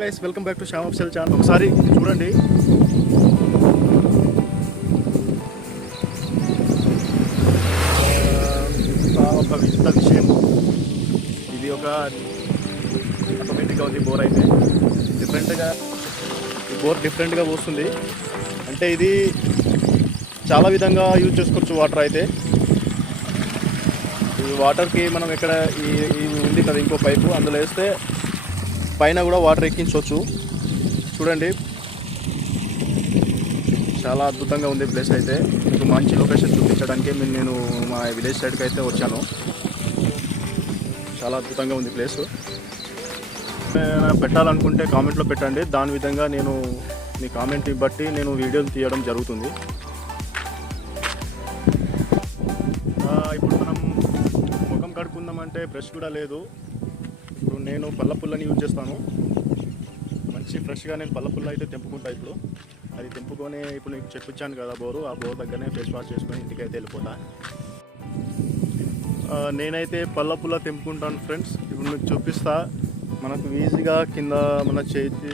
Guys welcome back to Shyam Afsal channel ఒకసారి చూడండి. ఒక వింత విషయం. ఇది ఒక ఆటోమేటిక్గా ఉంది బోర్ అయితే. డిఫరెంట్గా ఈ బోర్ డిఫరెంట్గా పోస్తుంది. అంటే ఇది చాలా విధంగా యూజ్ చేసుకోవచ్చు వాటర్ అయితే. ఈ వాటర్కి మనం ఇక్కడ ఈ ఉంది కదా ఇంకో పైపు అందులో వేస్తే పైన కూడా వాటర్ ఎక్కించవచ్చు. చూడండి. చాలా అద్భుతంగా ఉంది ప్లేస్ అయితే. మీకు మంచి లొకేషన్ చూపించడానికి నేను మా విలేజ్ సైడ్కి అయితే వచ్చాను. చాలా అద్భుతంగా ఉంది ప్లేస్. పెట్టాలనుకుంటే కామెంట్లో పెట్టండి. దాని విధంగా నేను మీ కామెంట్ని బట్టి నేను వీడియోలు తీయడం జరుగుతుంది. ఇప్పుడు మనం ముఖం కడుక్కుందామంటే బ్రష్ కూడా లేదు. నేను పళ్ళ పుల్లని యూజ్ చేస్తాను. మంచి ఫ్రెష్గా నేను పళ్ళ పుల్ల అయితే తెంపుకుంటా ఇప్పుడు. అది తెంపుకొని ఇప్పుడు నీకు చెప్పించాను కదా బోరు ఆ బోర్ దగ్గరనే ఫేస్ వాష్ చేసుకొని ఇంటికి అయితే వెళ్ళిపోతా నేనైతే పళ్ళ పుల్ల తెంపుకుంటాను ఫ్రెండ్స్ ఇప్పుడు మీకు చూపిస్తా. మనకు ఈజీగా కింద మన చేతి